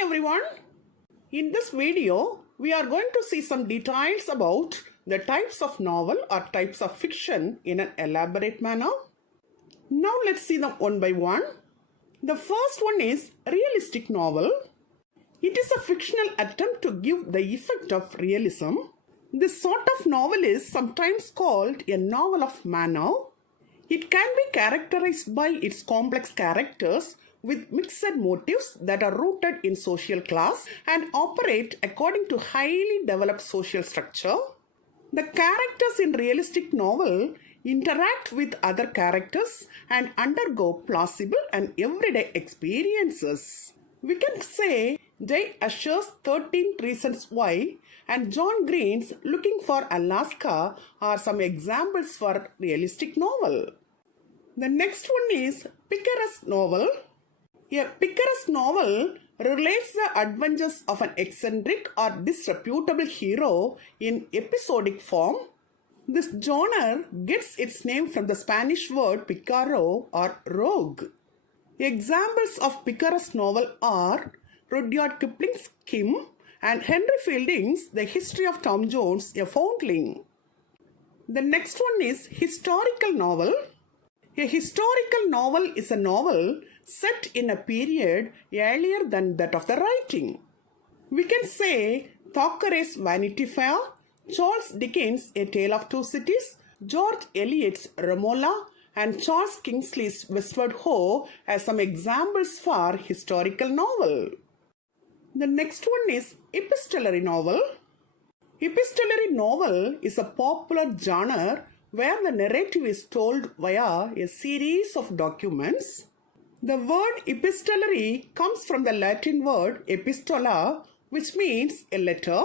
Hi everyone. In this video, we are going to see some details about the types of novel or types of fiction in an elaborate manner. Now let's see them one by one. The first one is realistic novel. It is a fictional attempt to give the effect of realism. This sort of novel is sometimes called a novel of manner. It can be characterized by its complex characters with mixed motives that are rooted in social class and operate according to highly developed social structure. The characters in realistic novel interact with other characters and undergo plausible and everyday experiences. We can say Jay Asher's 13 Reasons Why and John Green's Looking for Alaska are some examples for realistic novel. The next one is picaresque novel. A picaresque novel relates the adventures of an eccentric or disreputable hero in episodic form. This genre gets its name from the Spanish word picaro or rogue. Examples of picaresque novel are Rudyard Kipling's Kim and Henry Fielding's The History of Tom Jones, a Foundling. The next one is historical novel. A historical novel is a novel set in a period earlier than that of the writing. We can say Thackeray's Vanity Fair, Charles Dickens' A Tale of Two Cities, George Eliot's Romola, and Charles Kingsley's Westward Ho as some examples for historical novel. The next one is epistolary novel. Epistolary novel is a popular genre where the narrative is told via a series of documents. The word epistolary comes from the Latin word epistola, which means a letter.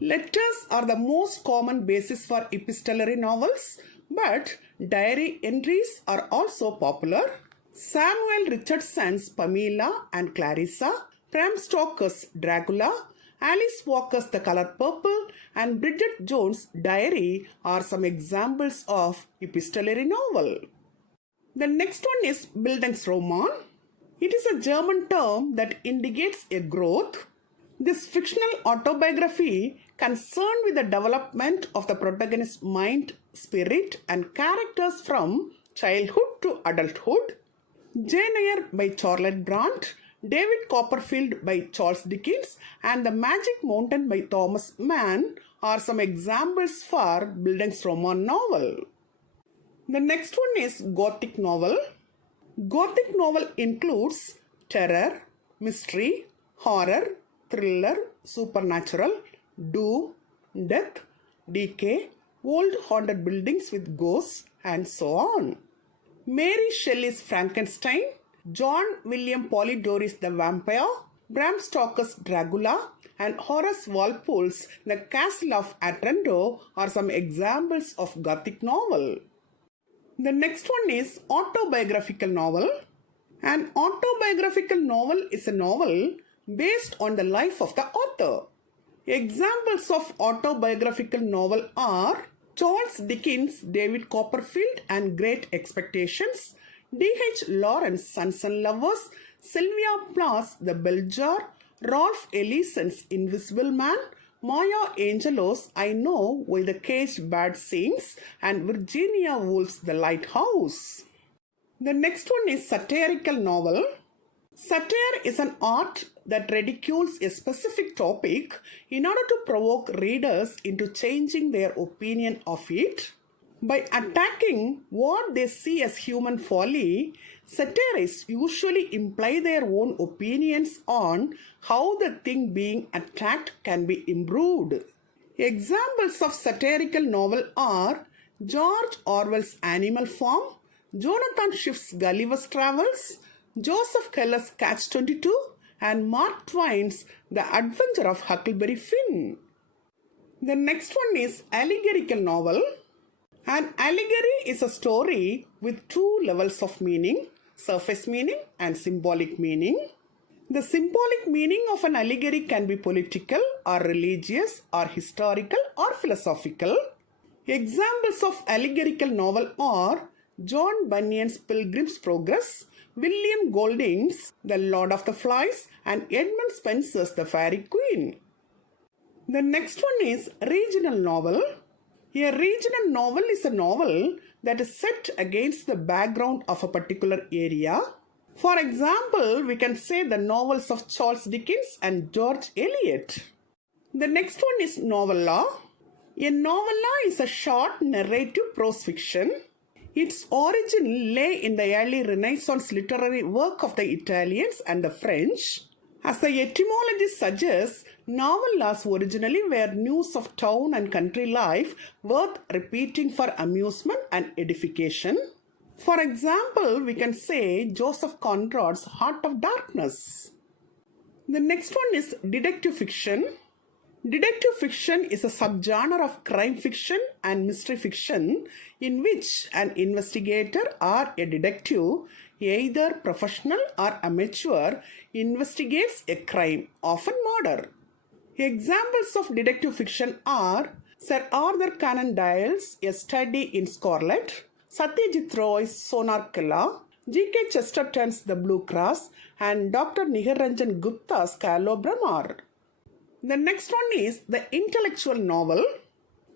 Letters are the most common basis for epistolary novels, but diary entries are also popular. Samuel Richardson's Pamela and Clarissa, Bram Stoker's Dracula, Alice Walker's The Color Purple, and Bridget Jones' Diary are some examples of epistolary novel. The next one is Bildungsroman. It is a German term that indicates a growth. This fictional autobiography concerned with the development of the protagonist's mind, spirit, and characters from childhood to adulthood. Jane Eyre by Charlotte Brontë, David Copperfield by Charles Dickens, and The Magic Mountain by Thomas Mann are some examples for Bildungsroman novel. The next one is Gothic novel. Gothic novel includes terror, mystery, horror, thriller, supernatural, doom, death, decay, old haunted buildings with ghosts, and so on. Mary Shelley's Frankenstein, John William Polydori's The Vampire, Bram Stoker's Dracula, and Horace Walpole's The Castle of Otranto are some examples of Gothic novel. The next one is autobiographical novel. An autobiographical novel is a novel based on the life of the author. Examples of autobiographical novel are Charles Dickens' David Copperfield and Great Expectations, D.H. Lawrence' Sons and Lovers, Sylvia Plath's The Bell Jar, Ralph Ellison's Invisible Man, Maya Angelou's I Know Why the Caged Bird Sings, and Virginia Woolf's The Lighthouse. The next one is satirical novel. Satire is an art that ridicules a specific topic in order to provoke readers into changing their opinion of it. By attacking what they see as human folly, satirists usually imply their own opinions on how the thing being attacked can be improved. Examples of satirical novel are George Orwell's Animal Farm, Jonathan Swift's Gulliver's Travels, Joseph Keller's Catch-22, and Mark Twain's The Adventure of Huckleberry Finn. The next one is allegorical novel. An allegory is a story with two levels of meaning, surface meaning and symbolic meaning. The symbolic meaning of an allegory can be political or religious or historical or philosophical. Examples of allegorical novel are John Bunyan's Pilgrim's Progress, William Golding's The Lord of the Flies, and Edmund Spenser's The Fairy Queen. The next one is regional novel. A regional novel is a novel that is set against the background of a particular area. For example, we can say the novels of Charles Dickens and George Eliot. The next one is novella. A novella is a short narrative prose fiction. Its origin lay in the early Renaissance literary work of the Italians and the French. As the etymology suggests, novellas originally were news of town and country life worth repeating for amusement and edification. For example, we can say Joseph Conrad's Heart of Darkness. The next one is detective fiction. Detective fiction is a subgenre of crime fiction and mystery fiction in which an investigator or a detective, either professional or amateur, investigates a crime, often murder. Examples of detective fiction are Sir Arthur Conan Doyle's A Study in Scarlet, Satyajit Roy's Sonar Killa, G.K. Chesterton's The Blue Cross, and Dr. Nihar Ranjan Gupta's Kalo Brahmar. The next one is the intellectual novel.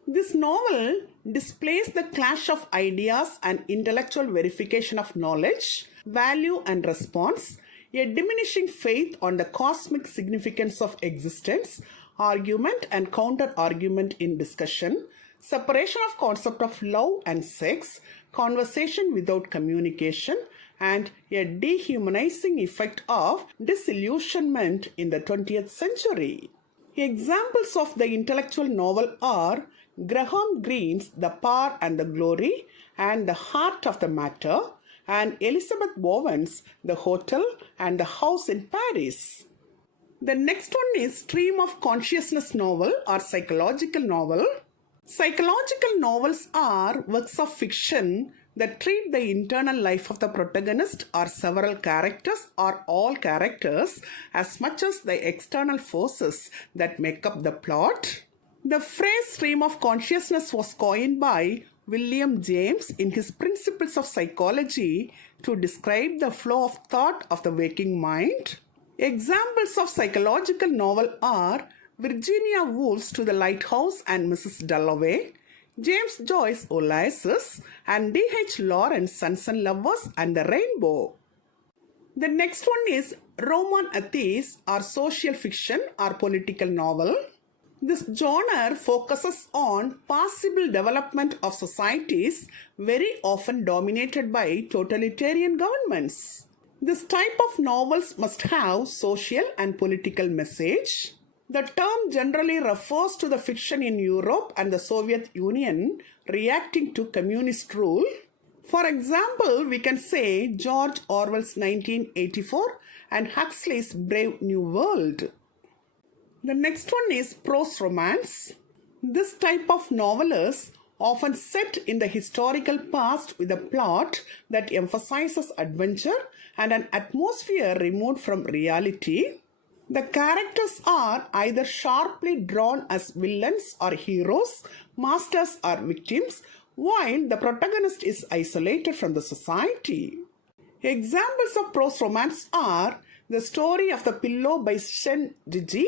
This novel displays the clash of ideas and intellectual verification of knowledge, value and response, a diminishing faith on the cosmic significance of existence, argument and counter-argument in discussion, separation of concept of love and sex, conversation without communication, and a dehumanizing effect of disillusionment in the 20th century. Examples of the intellectual novel are Graham Greene's The Power and the Glory and The Heart of the Matter, and Elizabeth Bowen's The Hotel and the House in Paris. The next one is stream of consciousness novel or psychological novel. Psychological novels are works of fiction that treat the internal life of the protagonist or several characters or all characters as much as the external forces that make up the plot. The phrase stream of consciousness was coined by William James in his Principles of Psychology to describe the flow of thought of the waking mind. Examples of psychological novel are Virginia Woolf's To the Lighthouse and Mrs. Dalloway, James Joyce's Ulysses, and D.H. Lawrence's Sons and Lovers and the Rainbow. The next one is roman ethics or social fiction or political novel. This genre focuses on possible development of societies very often dominated by totalitarian governments. This type of novels must have social and political message. The term generally refers to the fiction in Europe and the Soviet Union reacting to communist rule. For example, we can say George Orwell's 1984 and Huxley's Brave New World. The next one is prose romance. This type of novel is often set in the historical past with a plot that emphasizes adventure and an atmosphere removed from reality. The characters are either sharply drawn as villains or heroes, masters or victims, while the protagonist is isolated from the society. Examples of prose romance are The Story of the Pillow by Shen Jiji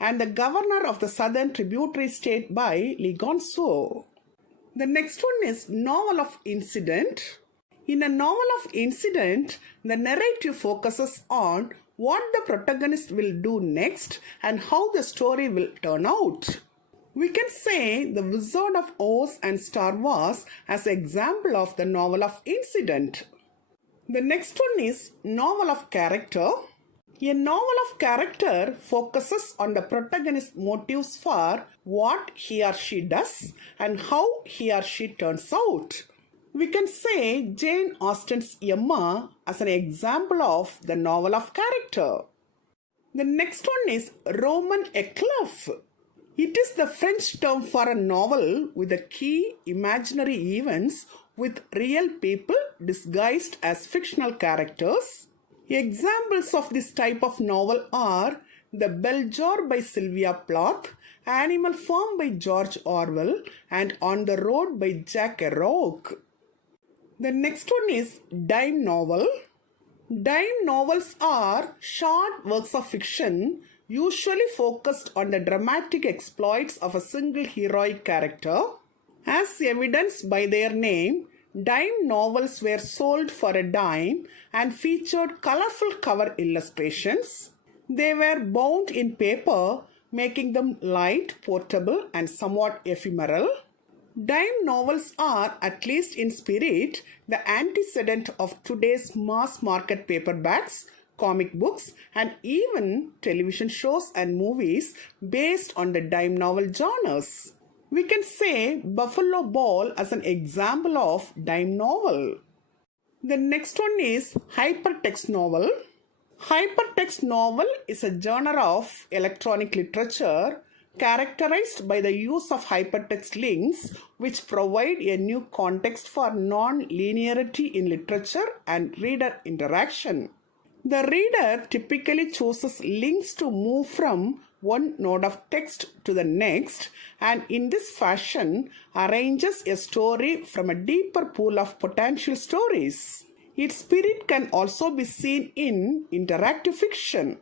and The Governor of the Southern Tributary State by Li Guangzhou. The next one is novel of incident. In a novel of incident, the narrative focuses on what the protagonist will do next and how the story will turn out. We can say The Wizard of Oz and Star Wars as an example of the novel of incident. The next one is novel of character. A novel of character focuses on the protagonist's motives for what he or she does and how he or she turns out. We can say Jane Austen's Emma as an example of the novel of character. The next one is roman éclipse. It is the French term for a novel with the key imaginary events with real people disguised as fictional characters. Examples of this type of novel are The Bell Jar by Sylvia Plath, Animal Farm by George Orwell, and On the Road by Jack Kerouac. The next one is dime novel. Dime novels are short works of fiction usually focused on the dramatic exploits of a single heroic character. As evidenced by their name, dime novels were sold for a dime and featured colorful cover illustrations. They were bound in paper, making them light, portable, and somewhat ephemeral. Dime novels are, at least in spirit, the antecedent of today's mass market paperbacks, comic books, and even television shows and movies based on the dime novel genres. We can say Buffalo Ball as an example of dime novel. The next one is hypertext novel. Hypertext novel is a genre of electronic literature characterized by the use of hypertext links which provide a new context for non-linearity in literature and reader interaction. The reader typically chooses links to move from one node of text to the next, and in this fashion arranges a story from a deeper pool of potential stories. Its spirit can also be seen in interactive fiction.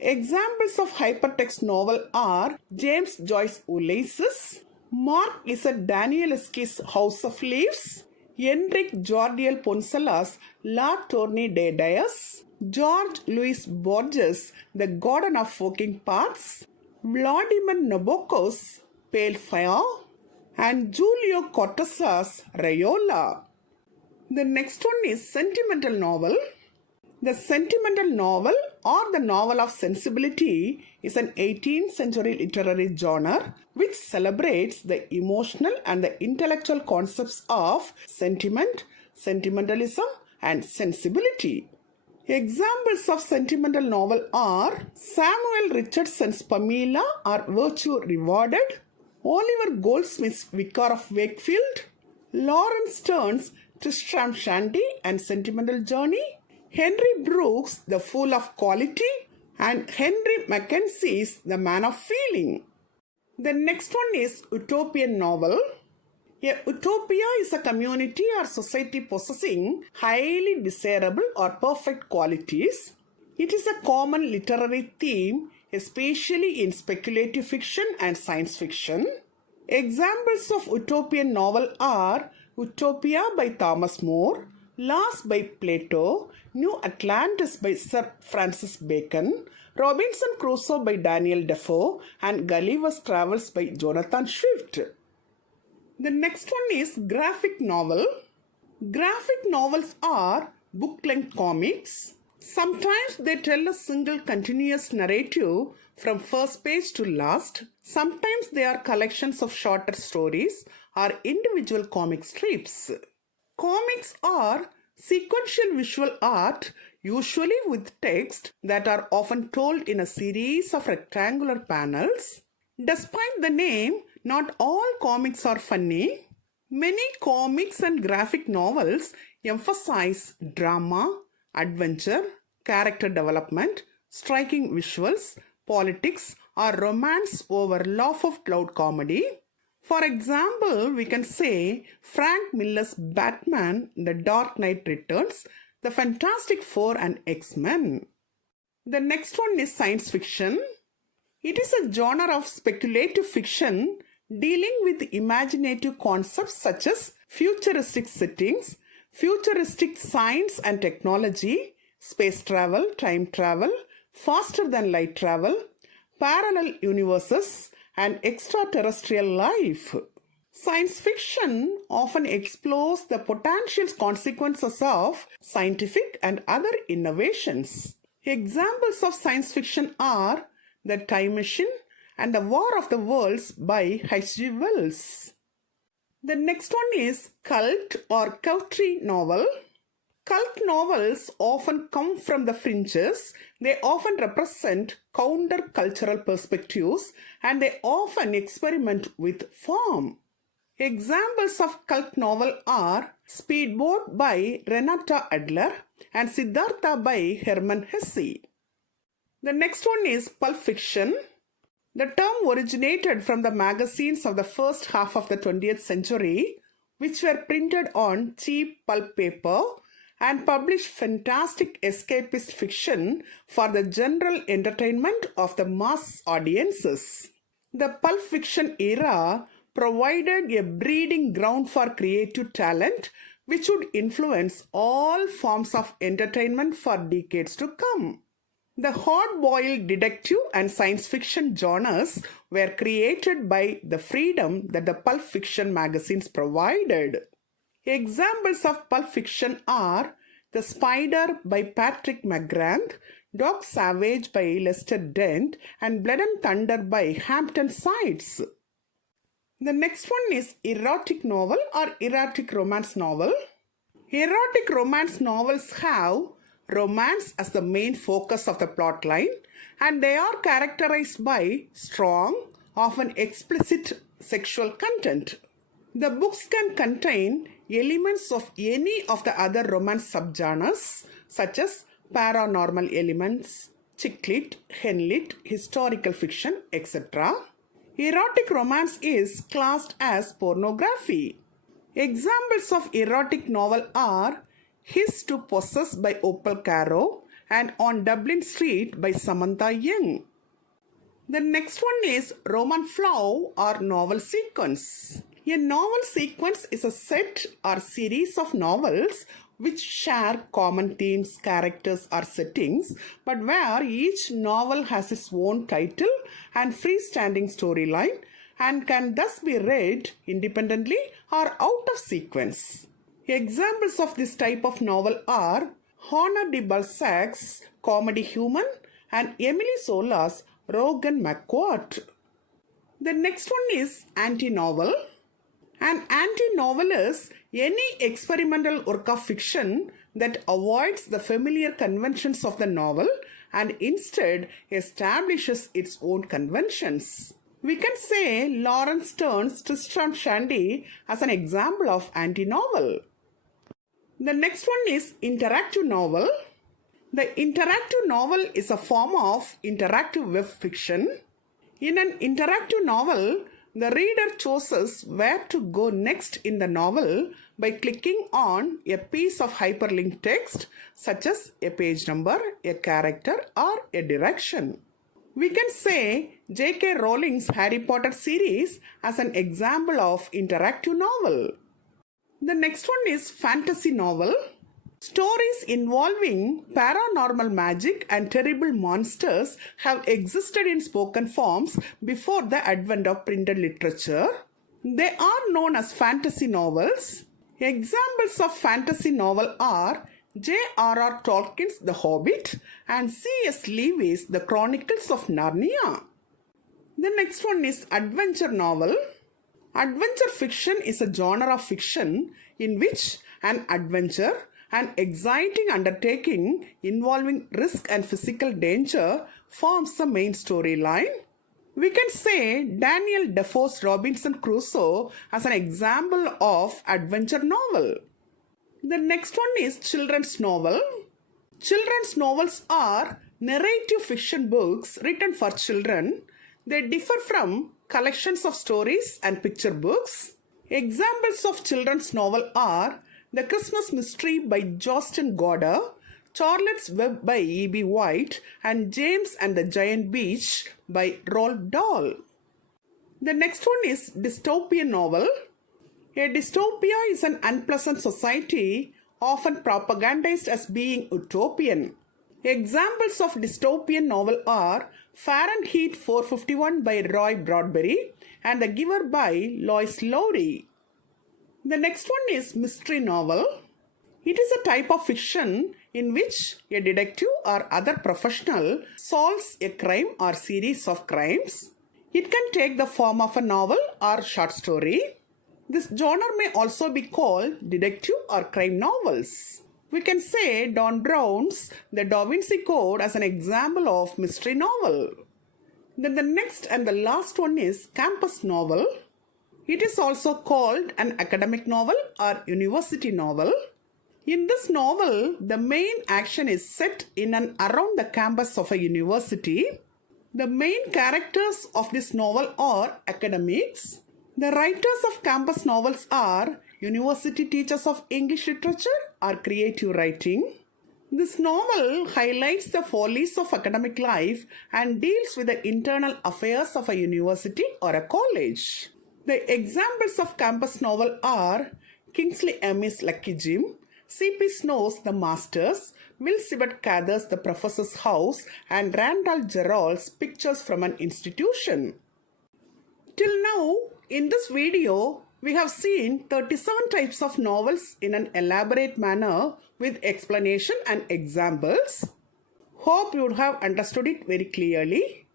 Examples of hypertext novel are James Joyce's Ulysses, Mark Isaac Danielewski's House of Leaves, Enrique Jordiel Poncelas' La Tournée des Dias, George Louis Borges' The Garden of Walking Paths, Vladimir Nabokov's Pale Fire, and Julio Cortázar's Rayola. The next one is sentimental novel. The sentimental novel or the novel of sensibility is an 18th century literary genre which celebrates the emotional and the intellectual concepts of sentiment, sentimentalism, and sensibility. Examples of sentimental novel are Samuel Richardson's Pamela or Virtue Rewarded, Oliver Goldsmith's Vicar of Wakefield, Lawrence Stern's Tristram Shandy and Sentimental Journey, Henry Brooks' The Fool of Quality, and Henry Mackenzie's The Man of Feeling. The next one is utopian novel. A utopia is a community or society possessing highly desirable or perfect qualities. It is a common literary theme, especially in speculative fiction and science fiction. Examples of utopian novel are Utopia by Thomas More, Laws by Plato, New Atlantis by Sir Francis Bacon, Robinson Crusoe by Daniel Defoe, and Gulliver's Travels by Jonathan Swift. The next one is graphic novel. Graphic novels are book-length comics. Sometimes they tell a single continuous narrative from first page to last. Sometimes they are collections of shorter stories or individual comic strips. Comics are sequential visual art, usually with text that are often told in a series of rectangular panels. Despite the name, not all comics are funny. Many comics and graphic novels emphasize drama, adventure, character development, striking visuals, politics, or romance over laugh out loud comedy. For example, we can say Frank Miller's Batman, The Dark Knight Returns, The Fantastic Four, and X-Men. The next one is science fiction. It is a genre of speculative fiction dealing with imaginative concepts such as futuristic settings, futuristic science and technology, space travel, time travel, faster than light travel, parallel universes, and extraterrestrial life. Science fiction often explores the potential consequences of scientific and other innovations. Examples of science fiction are The Time Machine and The War of the Worlds by H.G. Wells. The next one is cult or country novel. Cult novels often come from the fringes. They often represent counter-cultural perspectives and they often experiment with form. Examples of cult novel are Speedboat by Renata Adler and Siddhartha by Hermann Hesse. The next one is pulp fiction. The term originated from the magazines of the first half of the 20th century, which were printed on cheap pulp paper and publish fantastic escapist fiction for the general entertainment of the mass audiences. The pulp fiction era provided a breeding ground for creative talent which would influence all forms of entertainment for decades to come. The hard-boiled detective and science fiction genres were created by the freedom that the pulp fiction magazines provided. Examples of pulp fiction are The Spider by Patrick McGrath, Dog Savage by Lester Dent, and Blood and Thunder by Hampton Sides. The next one is erotic novel or erotic romance novel. Erotic romance novels have romance as the main focus of the plot line, and they are characterized by strong, often explicit sexual content. The books can contain elements of any of the other romance subgenres such as paranormal elements, chick lit, hen lit, historical fiction, etc. Erotic romance is classed as pornography. Examples of erotic novel are His to Possess by Opal Caro and On Dublin Street by Samantha Young. The next one is Roman flow or novel sequence. A novel sequence is a set or series of novels which share common themes, characters, or settings, but where each novel has its own title and freestanding storyline and can thus be read independently or out of sequence. Examples of this type of novel are Honor de Balzac's Comedy Human and Emily Zola's Rogue and McQuart. The next one is anti-novel. An anti-novel is any experimental work of fiction that avoids the familiar conventions of the novel and instead establishes its own conventions. We can say Lawrence Stern's Tristram Shandy as an example of anti-novel. The next one is interactive novel. The interactive novel is a form of interactive web fiction. In an interactive novel, the reader chooses where to go next in the novel by clicking on a piece of hyperlinked text such as a page number, a character, or a direction. We can say J.K. Rowling's Harry Potter series as an example of interactive novel. The next one is fantasy novel. Stories involving paranormal magic and terrible monsters have existed in spoken forms before the advent of printed literature. They are known as fantasy novels. Examples of fantasy novel are J.R.R. Tolkien's The Hobbit and C.S. Lewis's The Chronicles of Narnia. The next one is adventure novel. Adventure fiction is a genre of fiction in which an adventure, an exciting undertaking involving risk and physical danger, forms the main storyline. We can say Daniel Defoe's Robinson Crusoe as an example of adventure novel. The next one is children's novel. Children's novels are narrative fiction books written for children. They differ from collections of stories and picture books. Examples of children's novel are The Christmas Mystery by Josten Goddard, Charlotte's Web by E.B. White, and James and the Giant Peach by Roald Dahl. The next one is dystopian novel. A dystopia is an unpleasant society, often propagandized as being utopian. Examples of dystopian novel are Fahrenheit 451 by Roy Bradbury and The Giver by Lois Lowry. The next one is mystery novel. It is a type of fiction in which a detective or other professional solves a crime or series of crimes. It can take the form of a novel or short story. This genre may also be called detective or crime novels. We can say Don Brown's The Da Vinci Code as an example of mystery novel. Then the next and the last one is campus novel. It is also called an academic novel or university novel. In this novel, the main action is set in and around the campus of a university. The main characters of this novel are academics. The writers of campus novels are University Teachers of English Literature or Creative Writing. This novel highlights the follies of academic life and deals with the internal affairs of a university or a college. The examples of campus novel are Kingsley Amis' Lucky Jim, C.P. Snow's The Masters, Will Sibert Cather's The Professor's House, and Randall Gerald's Pictures from an Institution. Till now, in this video, we have seen 37 types of novels in an elaborate manner with explanation and examples. Hope you would have understood it very clearly.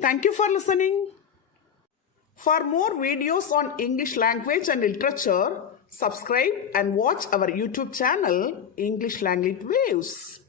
Thank you for listening. For more videos on English language and literature, subscribe and watch our YouTube channel English Langlit Waves.